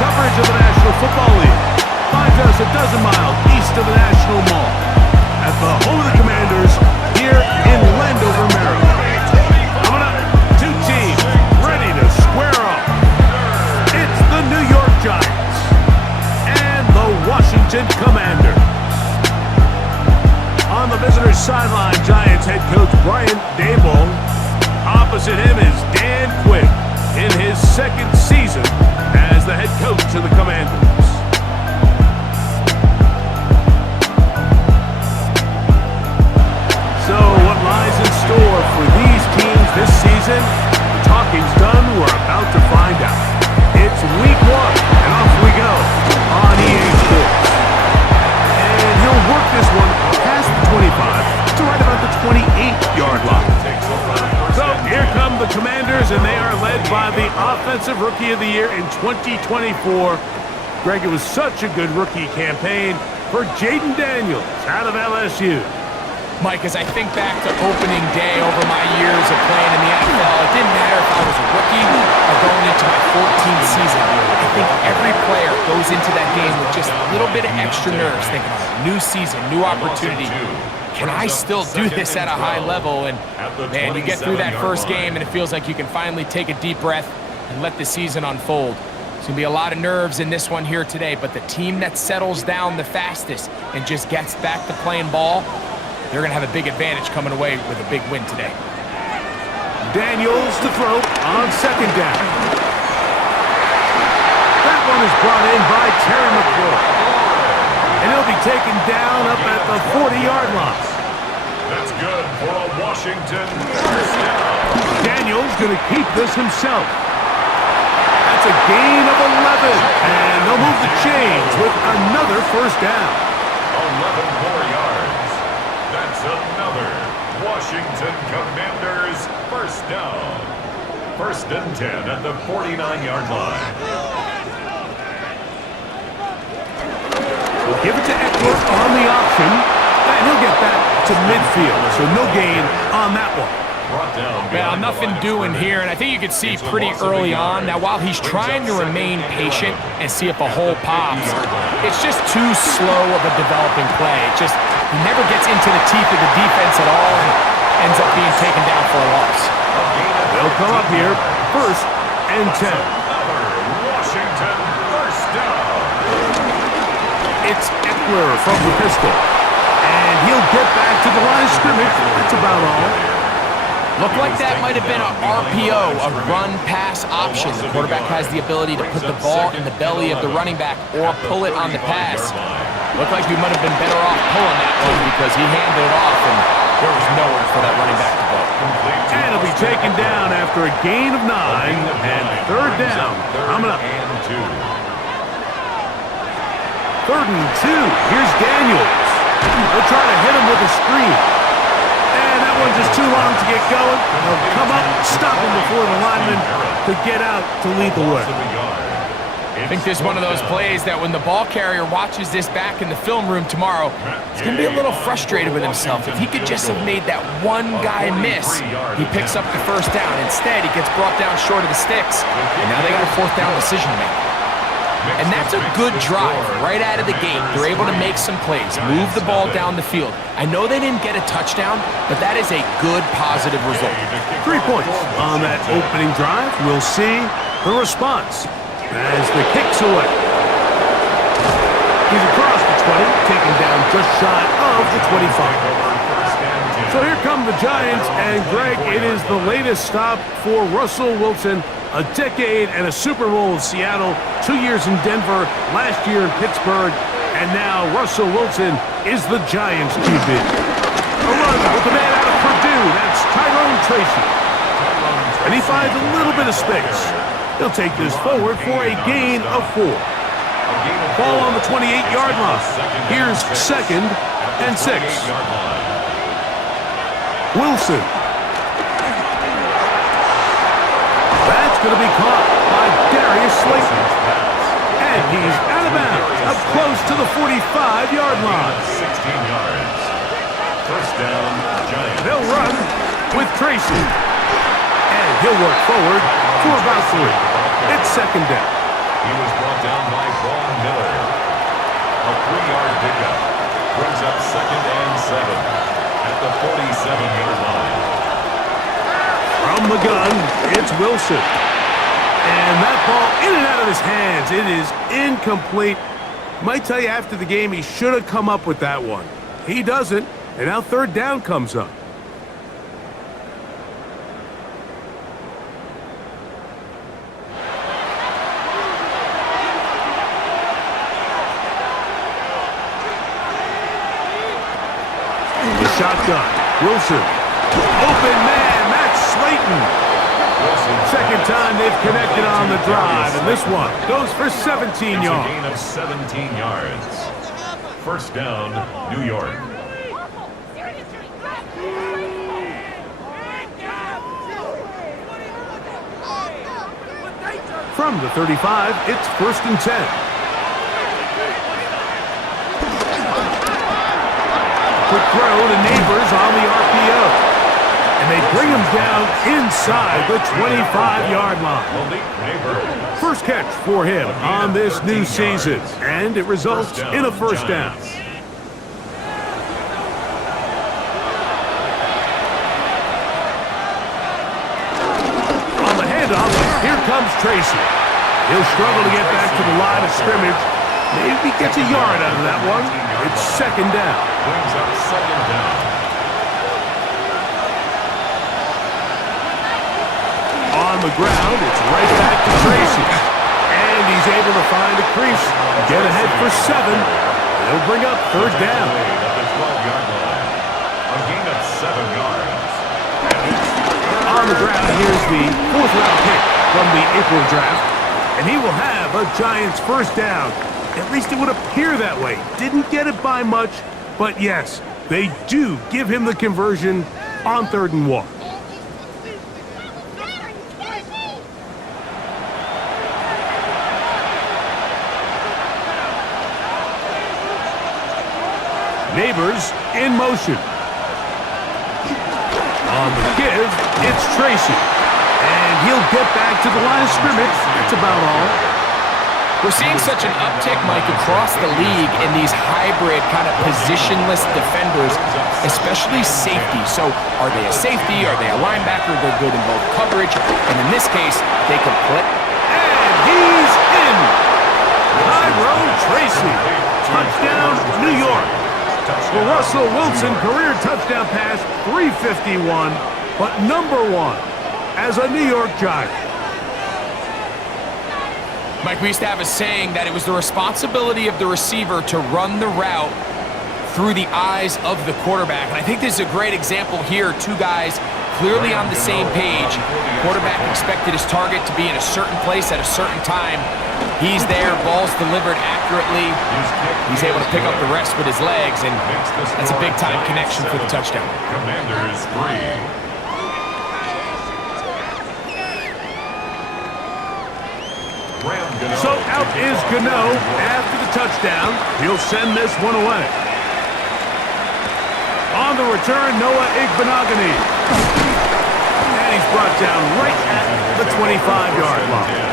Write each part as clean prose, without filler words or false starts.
Coverage of the National Football League finds us a dozen miles east of the National Mall at the home of the Commanders here in Landover, Maryland. Coming up, two teams ready to square off. It's the New York Giants and the Washington Commanders. On the visitor's sideline, Giants head coach Brian Daboll. Opposite him is Dan Quinn in his second season as the head coach of the Commanders. So what lies in store for these teams this season? The talking's done. We're about to find out. It's week one, and off we go on EA Sports. And he'll work this one past the 25 to right about the 28-yard line. So here come the Commanders, and they are led by the Offensive Rookie of the Year in 2024. Greg, it was such a good rookie campaign for Jaden Daniels out of LSU. Mike, as I think back to opening day over my years of playing in the NFL, it didn't matter if I was a rookie or going into my 14th season. I think every player goes into that game with just a little bit of extra nerves, thinking about new season, new opportunity. Can I still do this at a high level? And man, you get through that first game and it feels like you can finally take a deep breath and let the season unfold. There's going to be a lot of nerves in this one here today, but the team that settles down the fastest and just gets back to playing ball, they're going to have a big advantage coming away with a big win today. Daniels to throw on second down. That one is brought in by Terry McLaurin. And he'll be taken down up at the 40-yard line. That's good for a Washington first down. Daniels going to keep this himself. That's a gain of 11. And they'll move the chains with another first down. 11 more yards. That's another Washington Commanders first down. First and 10 at the 49-yard line. We'll give it to Eckler on the option, and he'll get that to midfield, so no gain on that one. Well, nothing doing here, and I think you can see pretty early on. Now, while he's trying to remain patient and see if a hole pops, it's just too slow of a developing play. He never gets into the teeth of the defense at all and ends up being taken down for a loss. They'll come up here, first and 10. Washington first down. It's Eckler from the pistol. And he'll get back to the line of scrimmage. That's about all. Looked like that might have been an RPO, a run-pass option. The quarterback has the ability to put the ball in the belly of the running back or pull it on the pass. Looked like he might have been better off pulling that one because he handed it off and there was nowhere for that running back to go. And he'll be taken down after a gain of 9 and third down. Coming up. Third and 2. Here's Daniels. They'll try to hit him with a screen. And that one's just too long to get going. They'll come up, stop him before the lineman could get out to lead the way. I think this is one of those plays that when the ball carrier watches this back in the film room tomorrow, he's going to be a little frustrated with himself. If he could just have made that one guy miss, he picks up the first down. Instead, he gets brought down short of the sticks, and now they got a fourth down decision to make. And that's a good drive right out of the gate. They're able to make some plays, move the ball down the field. I know they didn't get a touchdown, but that is a good, positive result. 3 points on that opening drive. We'll see the response as the kick's away. He's across the 20, taken down just shy of the 25. So here come the Giants, and Greg, it is the latest stop for Russell Wilson. A decade and a Super Bowl in Seattle, 2 years in Denver, last year in Pittsburgh, and now Russell Wilson is the Giants QB. A run with the man out of Purdue, that's Tyrone Tracy. And he finds a little bit of space. He'll take this forward for a gain of 4. Ball on the 28-yard line. Here's second and 6. Wilson. That's going to be caught by Darius Slayton. And he's out of bounds, up close to the 45-yard line. 16 yards. First down, Giants. They'll run with Tracy. And he'll work forward for about 3. It's second down. He was brought brought down by Von Miller. A 3-yard pickup brings up 2nd and 7 at the 47-yard line. From the gun, it's Wilson. And that ball in and out of his hands. It is incomplete. Might tell you after the game he should have come up with that one. He doesn't, and now 3rd down comes up. The shotgun. Wilson. Open man. That's Slayton. Second time they've connected on the drive, and this one goes for 17 yards. It's a gain of 17 yards. 1st down, New York. From the 35, it's 1st and 10. Quick throw to Neighbors on the RPO. And they bring him down inside the 25-yard line. First catch for him on this new season, and it results in a 1st down. On the handoff, here comes Tracy. He'll struggle to get back to the line of scrimmage. Maybe gets a yard out of that one. It's 2nd down. Brings up 2nd down. On the ground, it's right back to Tracy. And he's able to find a crease, get ahead for 7. He'll bring up 3rd down. At the 12-yard line. A gain of 7 yards. On the ground, here's the 4th-round pick from the April draft. And he will have a Giants 1st down. At least it would appear that way. Didn't get it by much, but yes, they do give him the conversion on 3rd and 1. Neighbors in motion. On the give, it's Tracy. And he'll get back to the line of scrimmage. That's about all. We're seeing such an uptick, Mike, across the league in these hybrid kind of positionless defenders, especially safety. So are they a safety? Are they a linebacker? They're good in both coverage. And in this case, they can play. And he's in. Tyrone Tracy. Touchdown, New York. For Russell Wilson, career touchdown pass, 351, but number 1 as a New York Giant. Mike, we used to have a saying that it was the responsibility of the receiver to run the route through the eyes of the quarterback. And I think this is a great example here. 2 guys clearly on the same page. Quarterback expected his target to be in a certain place at a certain time. He's there, ball's delivered accurately. He's able to pick up the rest with his legs, and that's a big-time connection for the touchdown. Commanders 3. So out is Gano after the touchdown. He'll send this one away. On the return, Noah Igbenogany. And he's brought down right at the 25-yard line.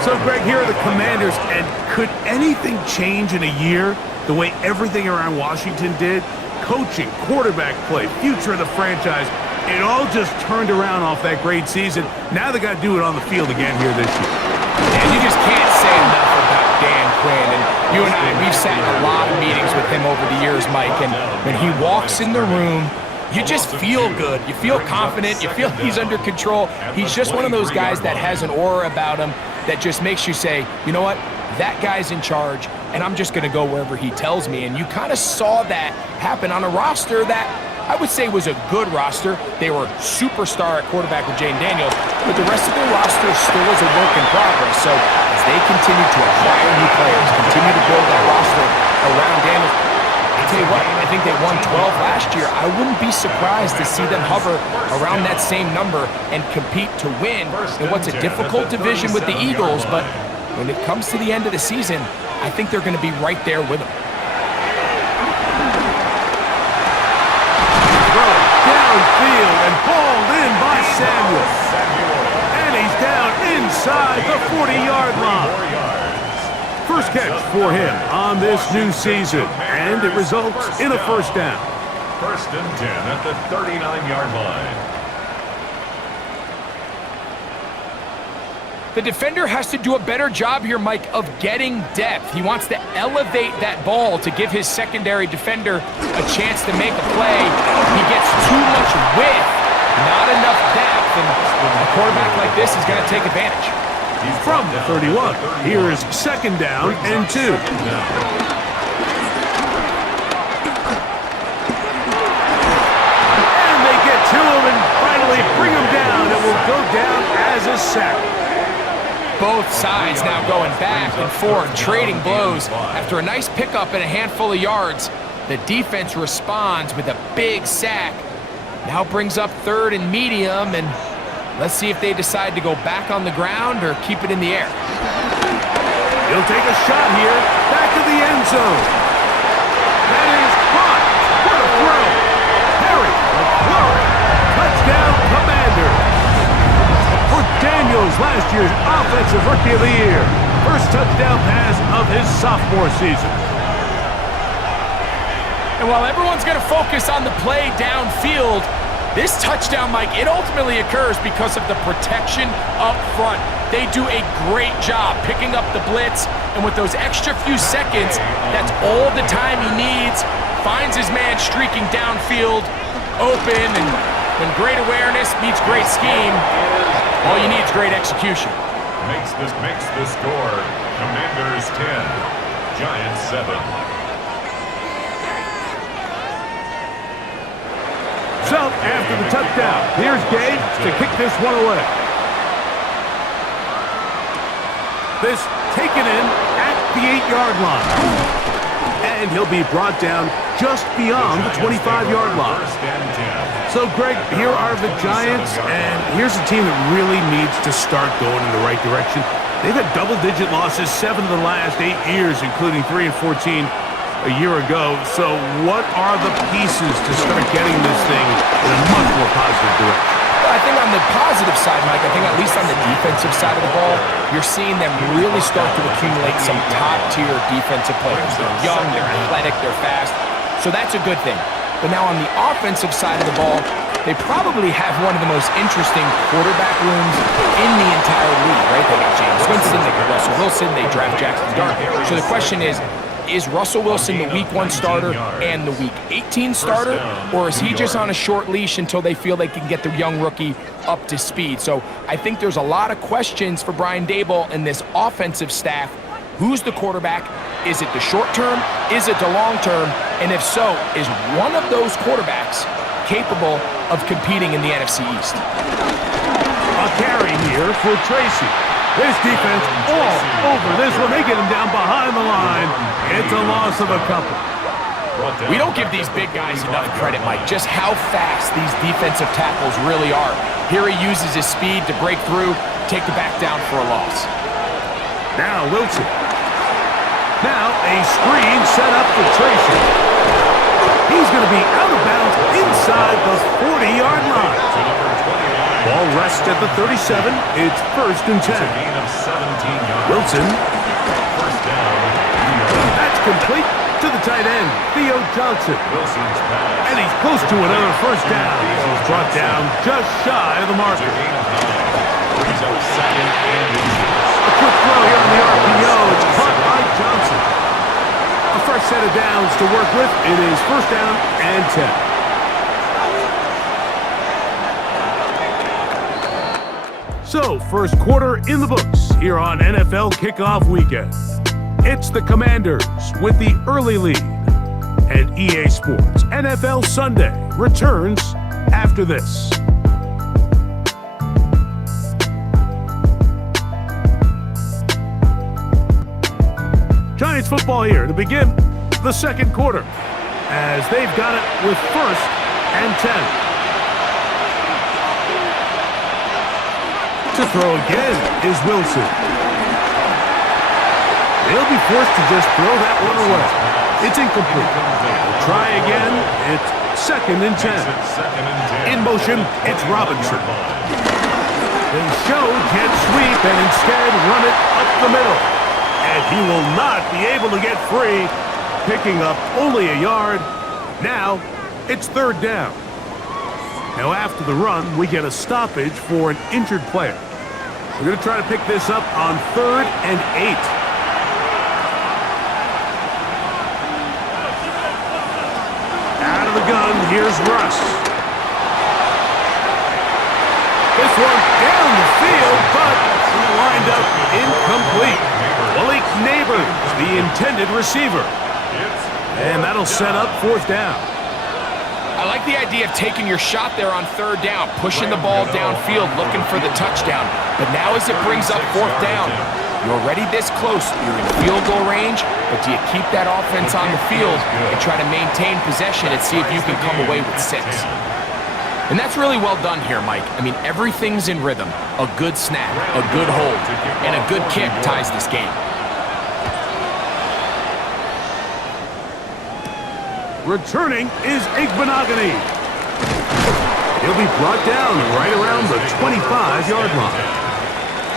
So, Greg, here are the Commanders, and could anything change in a year the way everything around Washington did? Coaching, quarterback play, future of the franchise, it all just turned around off that great season. Now they got to do it on the field again here this year. And you just can't say enough about Dan Quinn. And you and I, we've sat in a lot of meetings with him over the years, Mike, and when he walks in the room, you just feel good. You feel confident. You feel he's under control. He's just one of those guys that has an aura about him that just makes you say, you know what, that guy's in charge, and I'm just going to go wherever he tells me. And you kind of saw that happen on a roster that I would say was a good roster. They were superstar at quarterback with Jane Daniels, but the rest of their roster still is a work in progress. So as they continue to acquire new players, continue to build that roster around Daniels, I tell you what, I think they won 12 last year. I wouldn't be surprised to see them hover around that same number and compete to win in what's a difficult division with the Eagles. But when it comes to the end of the season, I think they're going to be right there with them. Downfield and hauled in by Samuel. And he's down inside the 40-yard line. catch for him on this new season, and it results in a first down. First and 10 at the 39-yard line. The defender has to do a better job here, Mike, of getting depth. He wants to elevate that ball to give his secondary defender a chance to make a play. He gets too much width, not enough depth, and a quarterback like this is going to take advantage. From the 31, here is second down and 2. And they get to him and finally bring him down. It will go down as a sack. Both sides now going back and forth, trading blows. After a nice pickup and a handful of yards, the defense responds with a big sack. Now brings up third and medium, and let's see if they decide to go back on the ground or keep it in the air. He'll take a shot here, back to the end zone. That is caught. What a throw. Harry McLaurin, touchdown Commander. For Daniels, last year's Offensive Rookie of the Year. First touchdown pass of his sophomore season. And while everyone's going to focus on the play downfield, this touchdown, Mike, it ultimately occurs because of the protection up front. They do a great job picking up the blitz, and with those extra few seconds, that's all the time he needs. Finds his man streaking downfield, open, and when great awareness meets great scheme, all you need is great execution. Makes the score. Commanders 10, Giants 7. So, after the touchdown, here's Gage to kick this one away. This taken in at the 8-yard line. And he'll be brought down just beyond the 25-yard line. So, Greg, here are the Giants, and here's a team that really needs to start going in the right direction. They've had double-digit losses 7 of the last 8 years, including 3 and 14 a year ago. So what are the pieces to start getting this thing in a much more positive direction? Well, I think on the positive side, Mike, I think at least on the defensive side of the ball, you're seeing them really start to accumulate some top-tier defensive players. They're young, they're athletic, they're fast, so that's a good thing. But now on the offensive side of the ball, they probably have one of the most interesting quarterback rooms in the entire league, right? They got James Winston, they got Russell Wilson, they draft Jackson Dart. So the question is Russell Wilson the Week 1 starter and the Week 18 starter, or is he just on a short leash until they feel they can get the young rookie up to speed? So I think there's a lot of questions for Brian Daboll and this offensive staff. Who's the quarterback? Is it the short term? Is it the long term? And if so, is one of those quarterbacks capable of competing in the NFC East? A carry here for Tracy. This defense all over this one. They get him down behind the line. It's a loss of a couple. We don't give these big guys enough credit, Mike, just how fast these defensive tackles really are. Here he uses his speed to break through, take the back down for a loss. Now Wilson. Now a screen set up for Tracy. He's going to be out of bounds inside the 40-yard line. Ball rests at the 37. It's first and 10. Wilson. That's complete to the tight end, Theo Johnson. And he's close to another first down. He's brought down just shy of the marker. A quick throw here on the RPO. It's caught by Johnson. A fresh set of downs to work with. It is first down and 10. So, first quarter in the books here on NFL Kickoff Weekend. It's the Commanders with the early lead. And EA Sports NFL Sunday returns after this. Giants football here to begin the second quarter as they've got it with first and 10. To throw again is Wilson. They'll be forced to just throw that one away. It's incomplete. They'll try again. It's second and 10. In motion, it's Robinson. They show jet sweep and instead run it up the middle. and he will not be able to get free, picking up only a yard. Now, it's third down. Now, after the run, we get a stoppage for an injured player. We're going to try to pick this up on 3rd and 8. Out of the gun, here's Russ. This one down the field, but lined up incomplete. Malik Neighbors, the intended receiver. And that'll set up 4th down. I like the idea of taking your shot there on 3rd down, pushing the ball downfield, looking for the touchdown. But now as it brings up 4th down, you're already this close. You're in field goal range, but do you keep that offense on the field and try to maintain possession and see if you can come away with 6? And that's really well done here, Mike. I mean, everything's in rhythm. A good snap, a good hold, and a good kick ties this game. Returning is Igbenogany. He'll be brought down right around the 25-yard line.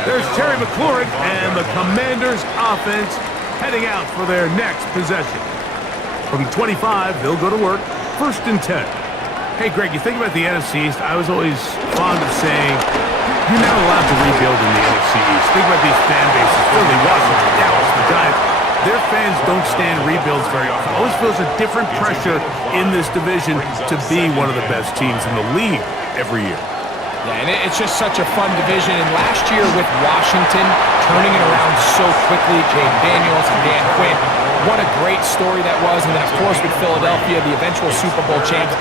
There's Terry McLaurin and the Commanders' offense heading out for their next possession. From the 25, they'll go to work. 1st and 10. Hey, Greg, you think about the NFC East, I was always fond of saying, you're not allowed to rebuild in the NFC East. Think about these fan bases, Philly, Washington, Dallas, the Giants. Their fans don't stand rebuilds very often. Always feels a different pressure in this division to be one of the best teams in the league every year. Yeah, and it's just such a fun division. And last year with Washington turning it around so quickly, Jayden Daniels and Dan Quinn, what a great story that was. And then, of course, with Philadelphia, the eventual Super Bowl champs,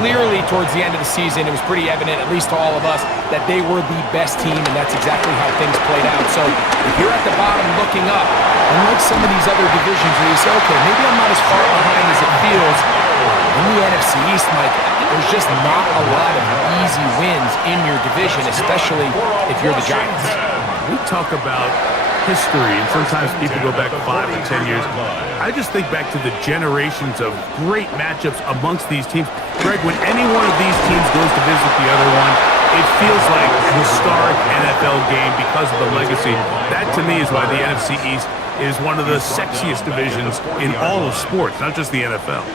clearly towards the end of the season, it was pretty evident, at least to all of us, that they were the best team, and that's exactly how things played out. So if you're at the bottom looking up, unlike some of these other divisions where you say, okay, maybe I'm not as far behind as it feels, in the NFC East, Mike, there's just not a lot of easy wins in your division, especially if you're the Giants. We talk about history, and sometimes people go back 5 or 10 years. I just think back to the generations of great matchups amongst these teams. Greg, when any one of these teams goes to visit the other one, it feels like a historic NFL game because of the legacy. That, to me, is why the NFC East is one of the sexiest divisions in all of sports, not just the NFL.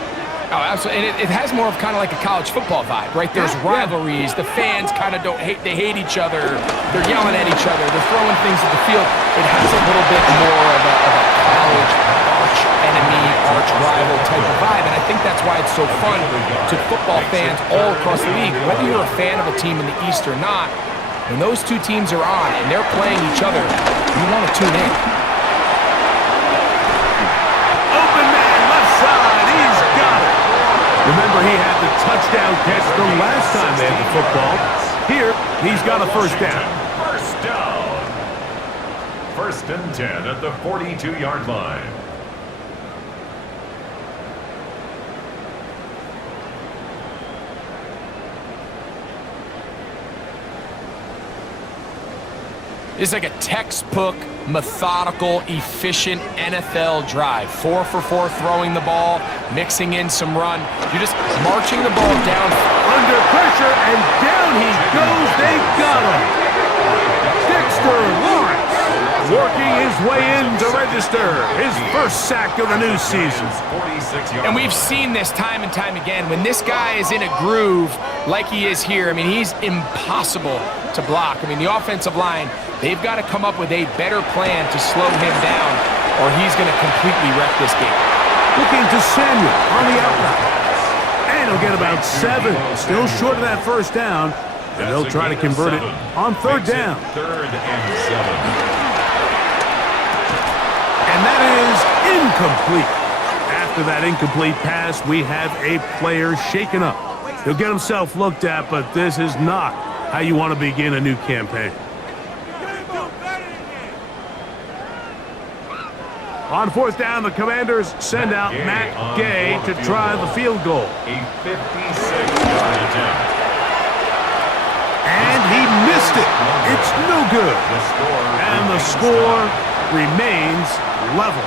Oh, absolutely. And it has more of kind of like a college football vibe, right? There's rivalries. The fans kind of they hate each other. They're yelling at each other. They're throwing things at the field. It has a little bit more of a college arch enemy, arch rival type of vibe. And I think that's why it's so fun to football fans all across the league. Whether you're a fan of a team in the East or not, when those two teams are on and they're playing each other, you want to tune in. Remember, he had the touchdown catch the last time they had the football. Here, he's got a 1st down. 1st down. 1st and 10 at the 42-yard line. It's like a textbook, methodical, efficient NFL drive. 4 for 4 throwing the ball, mixing in some run. You're just marching the ball down. Under pressure, and down he goes. They got him. Dexter Lawrence working his way in to register his 1st sack of the new season. And we've seen this time and time again. When this guy is in a groove like he is here, I mean, he's impossible to block. I mean, the offensive line, they've got to come up with a better plan to slow him down, or he's going to completely wreck this game. Looking to Samuel on the outline. And he'll get about 7. Still short of that 1st down. And they'll try to convert it on 3rd down. 3rd and 7. And that is incomplete. After that incomplete pass, we have a player shaken up. He'll get himself looked at, but this is not how you want to begin a new campaign. On 4th down, the Commanders send out Matt Gay to try the field goal. A 56-yard attempt. And he missed it. It's no good. And the score remains level.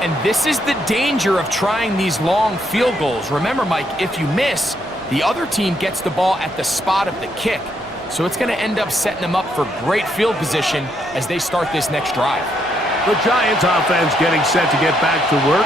And this is the danger of trying these long field goals. Remember, Mike, if you miss, the other team gets the ball at the spot of the kick. So it's going to end up setting them up for great field position as they start this next drive. The Giants offense getting set to get back to work.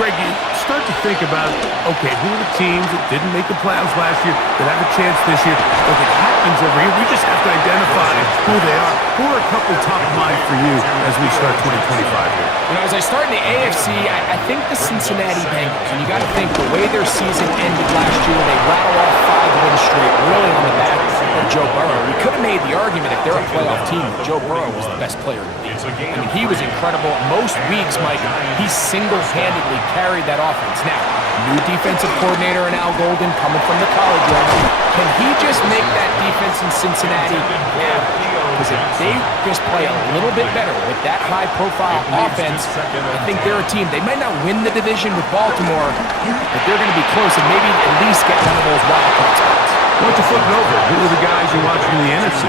Greg, you start to think about, okay, who are the teams that didn't make the playoffs last year that have a chance this year? Look, it happens every year. We just have to identify who they are. Who are a couple top of mind for you as we start 2025 here? As I start in the AFC, I think the Cincinnati Bengals, and you got to think the way their season ended last year, they rattled off 5 wins straight, really on the back of Joe Burrow. We could have made the argument if they're a playoff team that Joe Burrow was the best player in the league. I mean, he was incredible. Most weeks, Mike, he single-handedly carried that offense. Now, new defensive coordinator in Al Golden coming from the college ranks. Can he just make that defense in Cincinnati average? Because if they just play a little bit better with that high-profile offense, I think they're a team. They might not win the division with Baltimore, but they're going to be close and maybe at least get one of those wild card spots. Why don't you flip it over? Who are the guys you're watching in the NFC?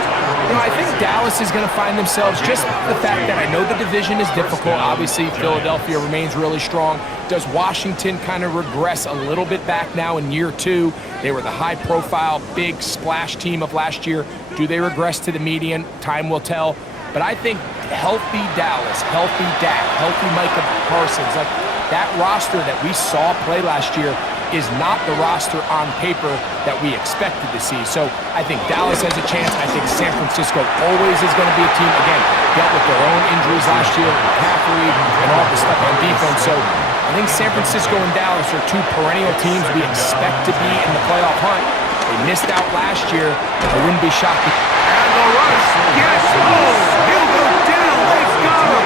I think Dallas is going to find themselves, just the fact that I know the division is difficult. Obviously, Philadelphia remains really strong. Does Washington kind of regress a little bit back now in year 2? They were the high-profile, big splash team of last year. Do they regress to the median? Time will tell. But I think healthy Dallas, healthy Dak, healthy Micah Parsons, like that roster that we saw play last year is not the roster on paper that we expected to see. So I think Dallas has a chance. I think San Francisco always is going to be a team, again, dealt with their own injuries last year, McCaffrey and all the stuff on defense. So I think San Francisco and Dallas are 2 perennial teams we expect to be in the playoff hunt. They missed out last year. I wouldn't be shocked. And the rush. Yes. Oh, he'll go down. They've got him.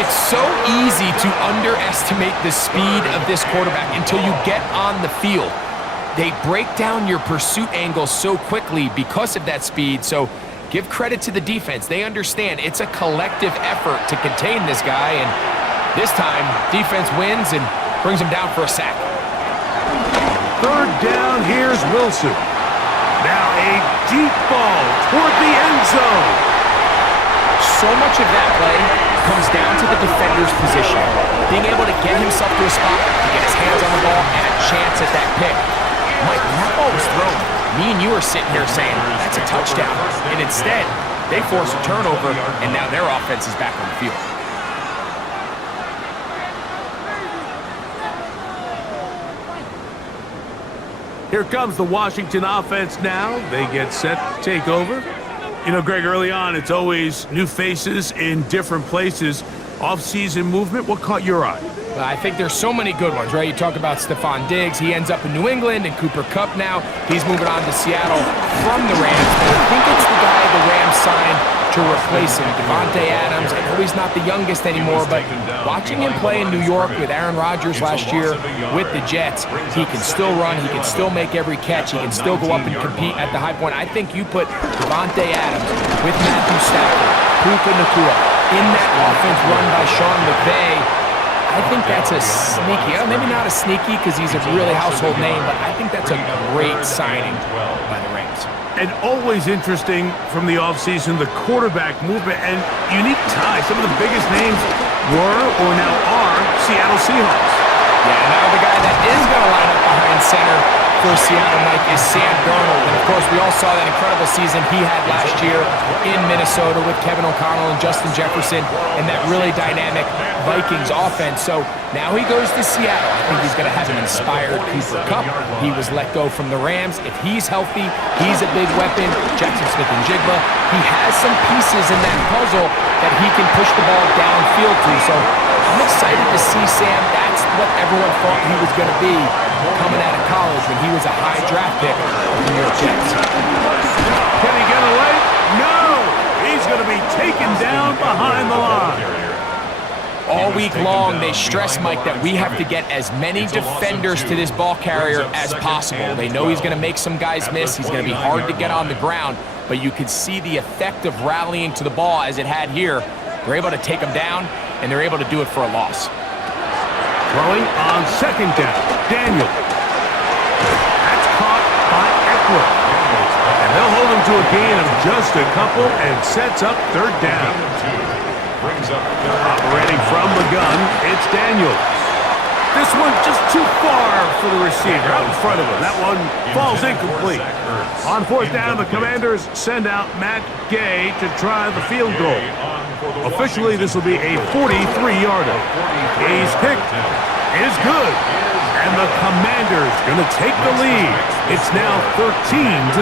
It's so easy to underestimate the speed of this quarterback until you get on the field. They break down your pursuit angle so quickly because of that speed. So give credit to the defense. They understand it's a collective effort to contain this guy. And this time, defense wins and brings him down for a sack. 3rd down, here's Wilson. Now a deep ball toward the end zone. So much of that play comes down to the defender's position. Being able to get himself to a spot, to get his hands on the ball, and a chance at that pick. Mike, when that ball was thrown, me and you are sitting here saying, that's a touchdown. And instead, they force a turnover, and now their offense is back on the field. Here comes the Washington offense now. They get set to take over. Greg, early on, it's always new faces in different places. Off-season movement, what caught your eye? I think there's so many good ones, right? You talk about Stephon Diggs. He ends up in New England, and Cooper Kupp now. He's moving on to Seattle from the Rams. But I think it's the guy the Rams signed to replace him, Devontae Adams. I know he's not the youngest anymore, but watching him play in New York with Aaron Rodgers last year with the Jets, he can still run, he can still make every catch, he can still go up and compete at the high point. I think you put Devontae Adams with Matthew Stafford, Puka Nacua, in that offense run by Sean McVay. I think that's a sneaky, maybe not a sneaky because he's a really household name, but I think that's a great signing by the Rams. And always interesting from the offseason, the quarterback movement and unique ties. Some of the biggest names were or now are Seattle Seahawks. Yeah, now the guy that is going to line up behind center for Seattle, Mike, is Sam Darnold. And, of course, we all saw that incredible season he had last year in Minnesota with Kevin O'Connell and Justin Jefferson and that really dynamic Vikings offense. So now he goes to Seattle. I think he's going to have an inspired Cooper Kupp. He was let go from the Rams. If he's healthy, he's a big weapon. Jackson Smith-Njigba, he has some pieces in that puzzle that he can push the ball downfield to. So I'm excited to see Sam. That's what everyone thought he was going to be coming out of college when he was a high draft pick of the New York Jets. Can he get away? No! He's going to be taken down behind the line. All week long, they stress, Mike, that we have to get as many defenders to this ball carrier as possible. They know he's going to make some guys miss. He's going to be hard to get on the ground, but you can see the effect of rallying to the ball as it had here. They're able to take him down, and they're able to do it for a loss. Throwing on 2nd down, Daniel. That's caught by Eckler. And they'll hold him to a gain of just a couple and sets up 3rd down. Operating from the gun, it's Daniels. This one just too far for the receiver, out in front of him. That one falls incomplete. On 4th down, the Commanders send out Matt Gay to try the field goal. Officially, this will be a 43-yarder. He's kicked. Is good. And the Commanders going to take the lead. It's now 13-10.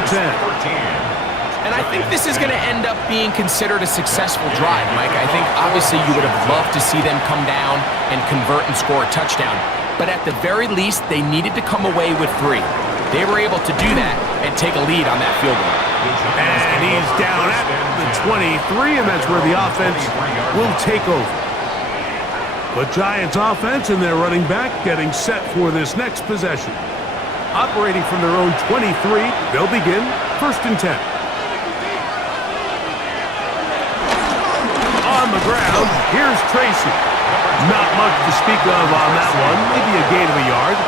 And I think this is going to end up being considered a successful drive, Mike. I think obviously you would have loved to see them come down and convert and score a touchdown. But at the very least, they needed to come away with 3. They were able to do that and take a lead on that field goal. And he's down at the 23, and that's where the offense will take over. The Giants offense and their running back getting set for this next possession. Operating from their own 23, they'll begin 1st and 10. On the ground, here's Tracy. Not much to speak of on that one, maybe a gain of a yard.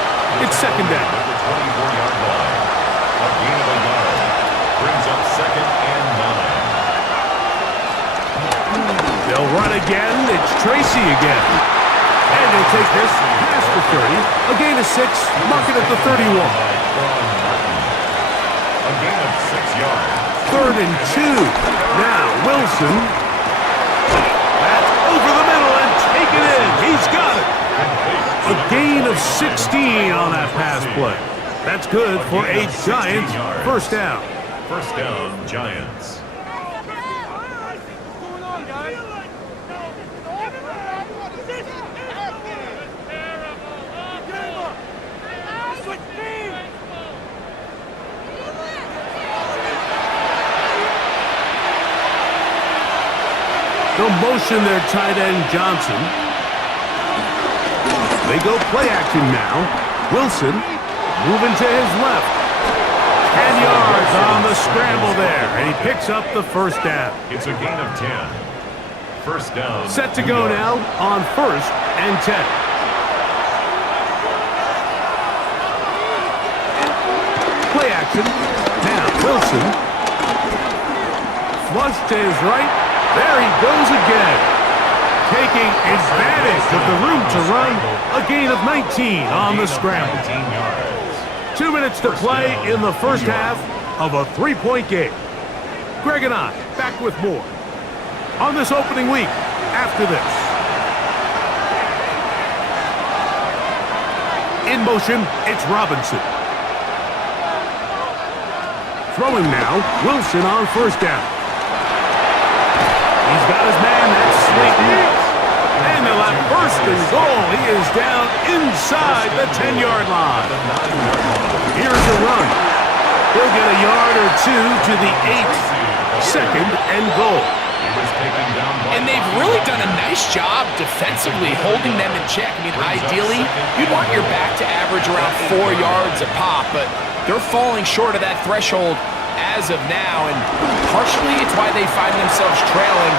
It's 2nd down. Brings up 2nd and 9. They'll run again. It's Tracy again. And he'll take this past the 30. A gain of 6. Mark it at the 31. A gain of 6 yards. 3rd and 2. Now Wilson. That's over the middle and taken in. He's got it. A gain of 16 on that pass play. That's good for a Giants 1st down. 1st down, Giants. They'll motion their tight end Johnson. They go play action now. Wilson moving to his left. 10 yards on the scramble there, and he picks up the 1st down. It's a gain of 10. 1st down. Set to go now on 1st and 10. Play action. Now Wilson. Flush to his right. There he goes again. Taking advantage of the room to run. A gain of 19 on the scramble. 19 yards. 2 minutes to play in the 1st half of a 3-point game. Greg and I back with more on this opening week after this. In motion, it's Robinson. Throwing now, Wilson on 1st down. He's got his man, that's Slayton. And they'll have 1st and goal. He is down inside the 10-yard line. Here's a run. He'll get a yard or 2 to the 8. 2nd and goal. And they've really done a nice job defensively holding them in check. I mean, ideally, you'd want your back to average around 4 yards a pop, but they're falling short of that threshold as of now, and partially it's why they find themselves trailing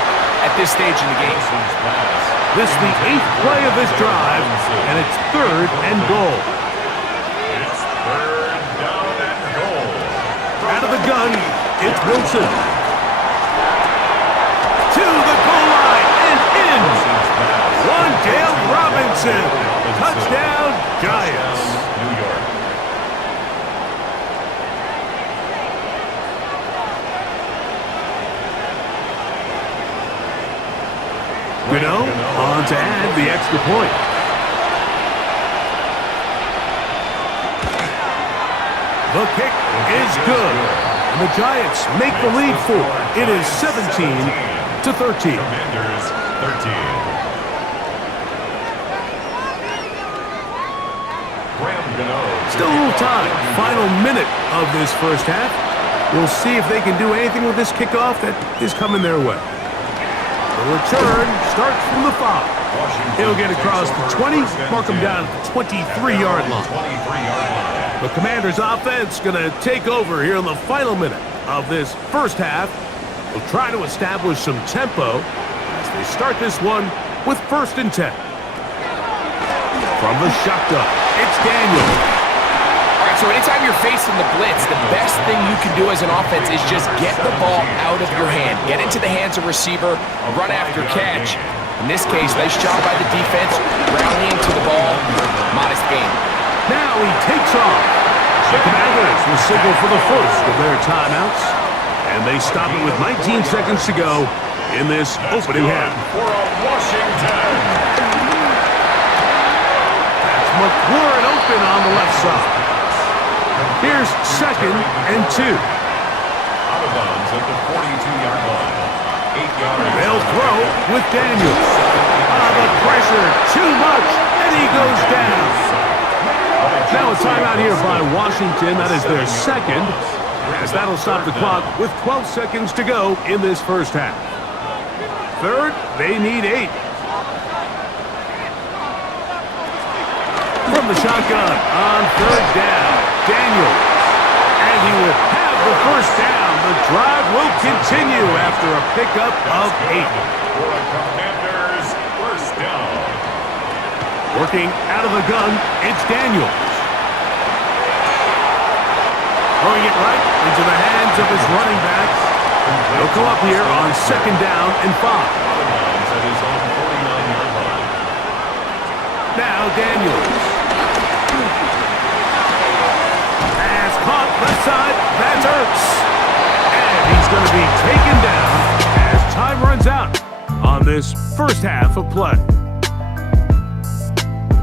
at this stage in the game. This is the 8th play of this drive, and it's 3rd and goal. It's 3rd down and goal. Out of the gun, it's Wilson. To the goal line and in. Wandale Robinson. Touchdown, Giants. New York. Gano on to add the extra point. The kick is good. And the Giants make the lead 4. It is 17-13. Commanders 13. Still a little time. Final minute of this 1st half. We'll see if they can do anything with this kickoff that is coming their way. The return starts from the 5. He'll get across the 20, mark him down at the 23-yard line. The Commanders' offense going to take over here in the final minute of this 1st half. They'll try to establish some tempo as they start this one with 1st and 10. From the shotgun, it's Daniel. All right, so anytime you're facing the blitz, the best thing you can do as an offense is just get the ball out of your hand. Get into the hands of receiver, run after catch. In this case, nice job by the defense, rallying to the ball. Modest gain. Now he takes off. The Commanders will signal for the first of their timeouts. And they stop it with 19 seconds to go in this opening half. For a Washington. That's McLaurin open on the left side. Here's 2nd and 2. Out of bounds at the 42-yard line. 8 yards. They'll throw with Daniels. The pressure, too much, and he goes down. Now a timeout here by Washington. That is their 2nd, as that'll stop the clock with 12 seconds to go in this first half. 3rd, they need 8. From the shotgun on 3rd down, Daniels. And he will have the first down. The drive will continue after a pickup of 8. For a Commanders first down. Working out of the gun, it's Daniels. Throwing it right into the hands of his running back. He'll come up here on 2nd down and 5. That is on the 49-yard line. Now Daniels. Pass caught left side. That's Ertz. And he's going to be taken down as time runs out on this first half of play.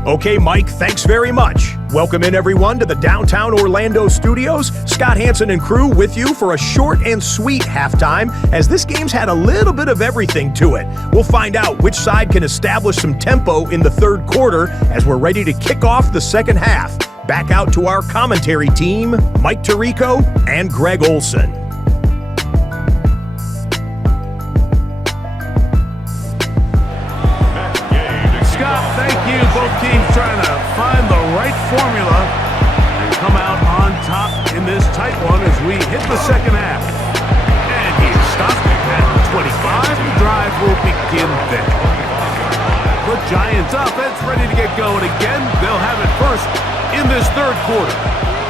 Okay, Mike, thanks very much. Welcome in, everyone, to the downtown Orlando studios. Scott Hansen and crew with you for a short and sweet halftime, as this game's had a little bit of everything to it. We'll find out which side can establish some tempo in the 3rd quarter as we're ready to kick off the 2nd half. Back out to our commentary team, Mike Tirico and Greg Olson. Both teams trying to find the right formula and come out on top in this tight one as we hit the 2nd half. And he's stopped at 25. The drive will begin there. The Giants offense ready to get going again. They'll have it first in this 3rd quarter.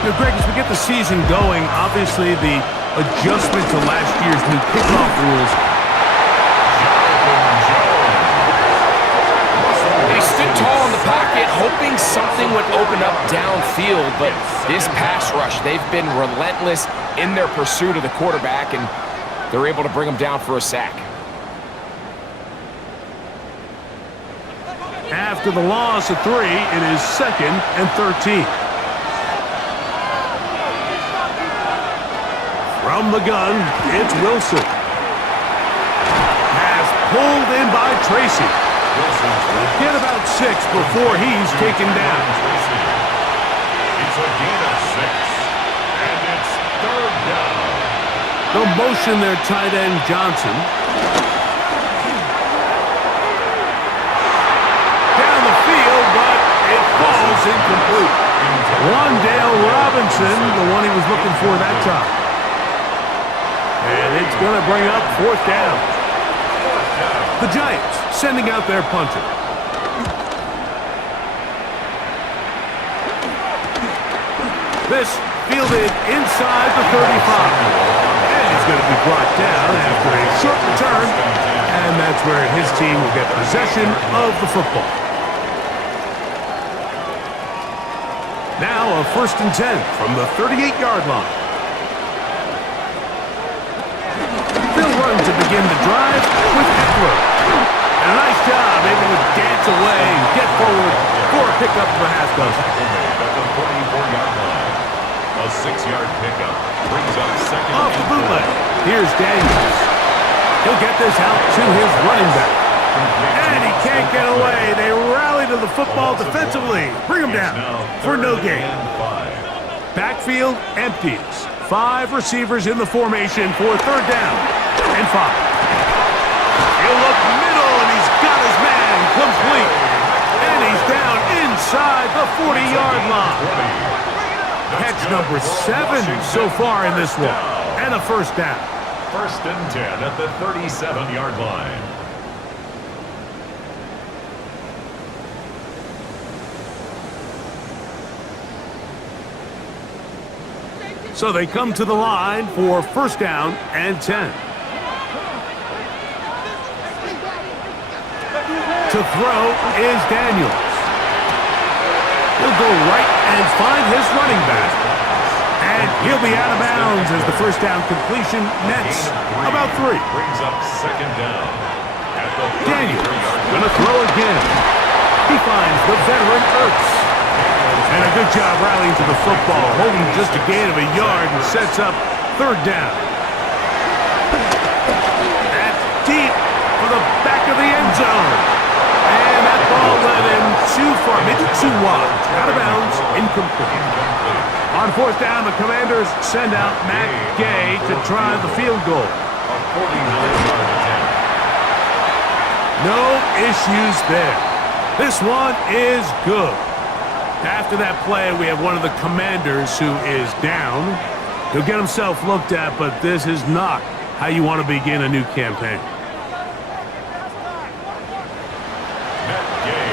Now, Greg, as we get the season going, obviously the adjustment to last year's new kickoff rules. Tall in the pocket, hoping something would open up downfield, but this pass rush, they've been relentless in their pursuit of the quarterback, and they're able to bring him down for a sack. After the loss of 3, it is 2nd and 13. From the gun, it's Wilson. Pass pulled in by Tracy. Get about 6 before he's taken down. It's a gain of 6, and it's 3rd down. The motion there, tight end Johnson. Down the field, but it falls incomplete. Wandale Robinson, the one he was looking for that time. And it's going to bring up 4th down. The Giants sending out their punter. This fielded inside the 35. And he's going to be brought down after a short return. And that's where his team will get possession of the football. Now a 1st and 10 from the 38-yard line. They'll run to begin the drive with Eckler. And a nice job able to dance away and get forward for a pickup for half dozen. At the 44-yard line. A 6-yard pickup brings up 2nd. Off the bootleg. Here's Daniels. He'll get this out to his running back. And he can't get away. They rally to the football defensively. Bring him down for no gain. Backfield empties. 5 receivers in the formation for 3rd down and 5. He'll look middle, and he's got his man complete. And he's down inside the 40-yard line. Catch number 7 so far in this one. And a 1st down. 1st and 10 at the 37-yard line. So they come to the line for 1st down and 10. To throw is Daniels. He'll go right and find his running back. And he'll be out of bounds as the first down completion nets about 3. Brings up second down. At the Daniels 33-yard going to throw again. He finds the veteran Ertz. And a good job rallying to the football, holding just a gain of a yard and sets up third down. That's deep for the back of the end zone. And that ball led him too far, maybe too wide. Out of bounds, incomplete. On fourth down, the Commanders send out Matt Gay to try the field goal. A 49-yard attempt. No issues there. This one is good. After that play, we have one of the Commanders who is down. He'll get himself looked at, but this is not how you want to begin a new campaign.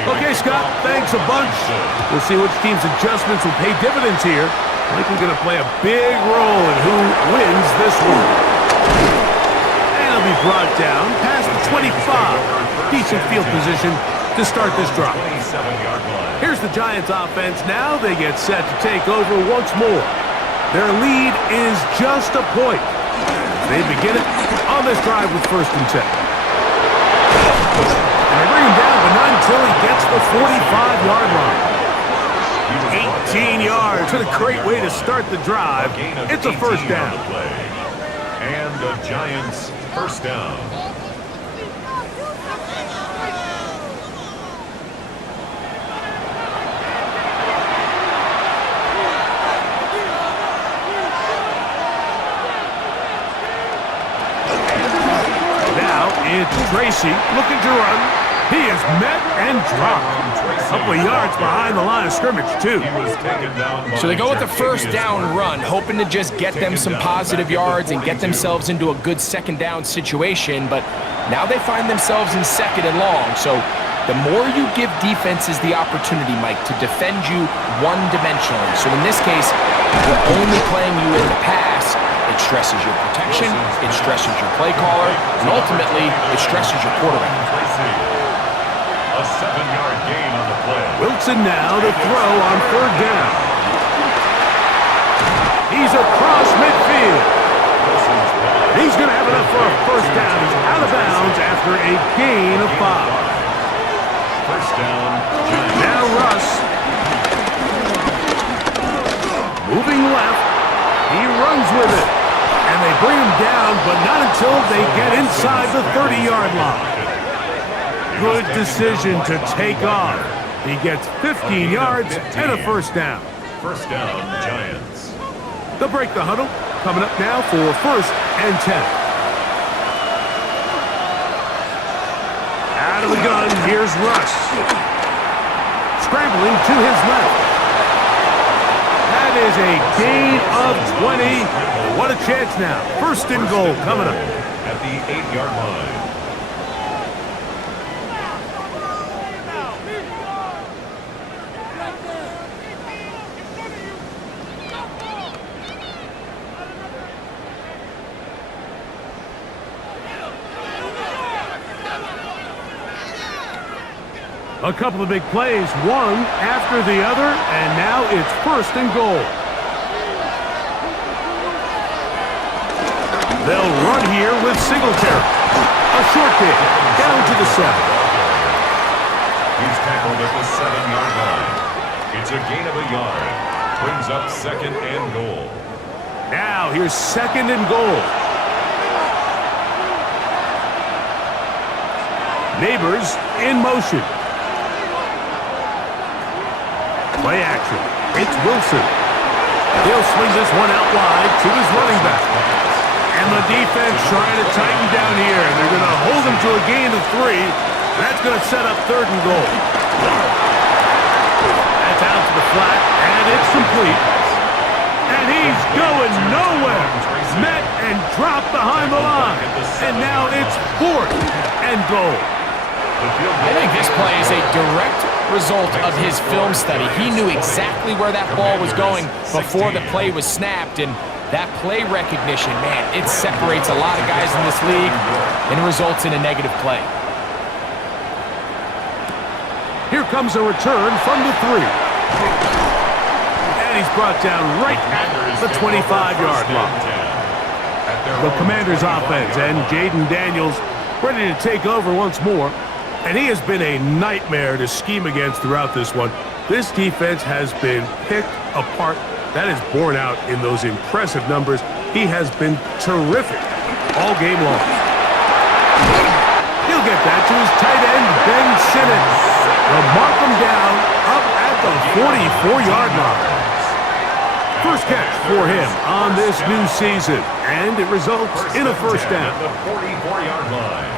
Okay, Scott, thanks a bunch. We'll see which team's adjustments will pay dividends here. I think we're going to play a big role in who wins this one. And he'll be brought down past the 25. Decent field position to start this drive. 27-yard line. Here's the Giants offense. Now they get set to take over once more. Their lead is just a point. They begin it on this drive with 1st and 10. And they bring him down, but not until he gets the 45-yard line. 18 yards. What a great way to start the drive. It's a first down. And the Giants' first down. It's Tracy looking to run. He is met and dropped. A couple of yards behind the line of scrimmage, too. So they go with the first down run, hoping to just get them some positive yards and get themselves into a good second down situation, but now they find themselves in 2nd and long. So the more you give defenses the opportunity, Mike, to defend you one-dimensionally. So in this case, we're only playing you in the pass. It stresses your protection, it stresses your play caller, and ultimately, it stresses your quarterback. A 7-yard gain on the play. Wilson now to throw on 3rd down. He's across midfield. He's going to have enough for a first down. He's out of bounds after a gain of 5. First down, Giants. Now Russ. Moving left. He runs with it. And they bring him down, but not until they get inside the 30-yard line. Good decision to take off. He gets 15 yards and a first down. First down, Giants. They'll break the huddle. Coming up now for 1st and 10. Out of the gun, here's Russ. Scrambling to his left. That is a gain of 20. What a chance now. 1st and goal coming up. At the 8-yard line. A couple of big plays, one after the other, and now it's 1st and goal. They'll run here with Singletary. A short kick down to the 7. He's tackled at the 7-yard line. It's a gain of a yard. Brings up 2nd and goal. Now here's 2nd and goal. Neighbors in motion. Play action. It's Wilson. He'll swing this one out wide to his running back. And the defense trying to tighten down here. And they're going to hold him to a gain of 3. That's going to set up 3rd and goal. That's out to the flat, and it's complete. And he's going nowhere. Met and dropped behind the line. And now it's 4th and goal. I think this play is a direct result of his film study. He knew exactly where that ball was going before the play was snapped, and that play recognition, man, it separates a lot of guys in this league and results in a negative play. Here comes a return from the 3. And he's brought down right at the 25-yard line. The Commanders' offense and Jaden Daniels ready to take over once more. And he has been a nightmare to scheme against throughout this one. This defense has been picked apart. That is borne out in those impressive numbers. He has been terrific all game long. He'll get that to his tight end, Ben Simmons. They'll mark him down up at the 44-yard line. First catch for him on this new season, and it results in a first down. The 44-yard line.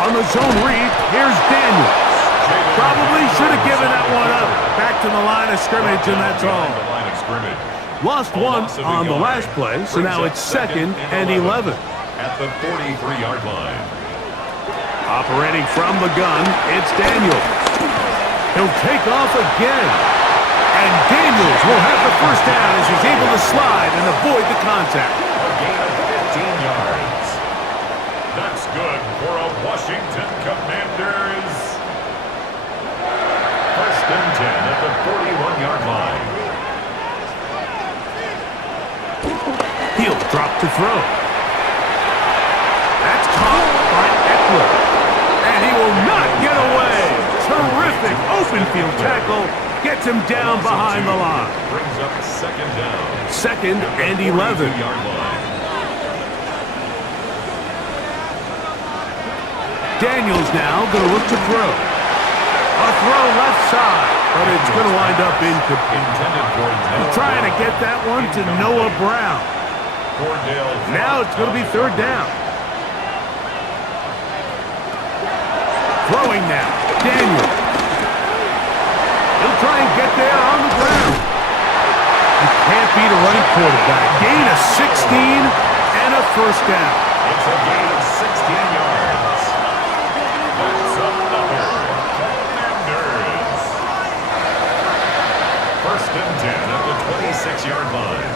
On the zone read, here's Daniels. Probably should have given that one up. Back to the line of scrimmage, and that's all. Lost one on the last play, so now it's 2nd and 11. At the 43-yard line. Operating from the gun, it's Daniels. He'll take off again. And Daniels will have the first down as he's able to slide and avoid the contact. A gain of 15 yards. That's good for a Washington Commanders. First and 10 at the 41-yard line. He'll drop to throw. That's caught by Eckler. And he will not get away. Terrific open field tackle. Gets him down behind the line. Brings up 2nd down. 2nd and 11. Daniels now going to look to throw. A throw left side, but it's going to wind up incomplete. Trying to get that one to Noah Brown. Now it's going to be 3rd down. Throwing now, Daniels. He'll try and get there on the ground. You can't beat a running quarterback. Gain of 16 and a first down. It's a gain of 16 yards. That's another Commanders. First and 10 at the 26-yard line.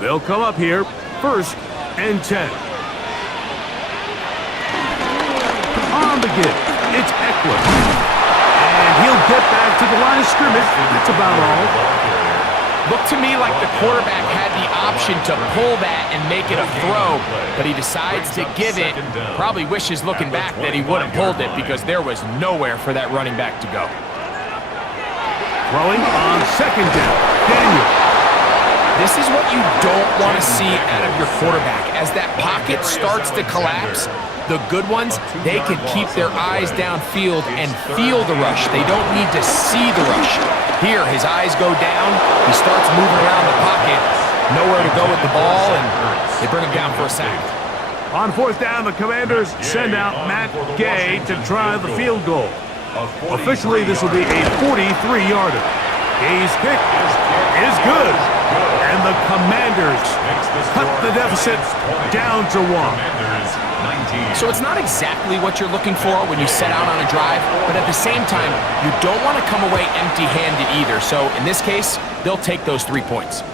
They'll come up here, 1st and 10. On the give, it's Eckler. And he'll get back to the line of scrimmage. That's about all. Looked to me like the quarterback had the option to pull that and make it a throw, but he decides to give it. Probably wishes looking back that he would have pulled it because there was nowhere for that running back to go. Throwing on 2nd down, Daniels. This is what you don't want to see out of your quarterback. As that pocket starts to collapse, the good ones, they can keep their eyes downfield and feel the rush. They don't need to see the rush. Here, his eyes go down. He starts moving around the pocket. Nowhere to go with the ball, and they bring him down for a sack. On 4th down, the Commanders send out Matt Gay to try the field goal. Officially, this will be a 43-yarder. Gay's kick is good. And the Commanders cut the deficit down to 1. So it's not exactly what you're looking for when you set out on a drive, but at the same time, you don't want to come away empty-handed either. So in this case, they'll take those 3 points.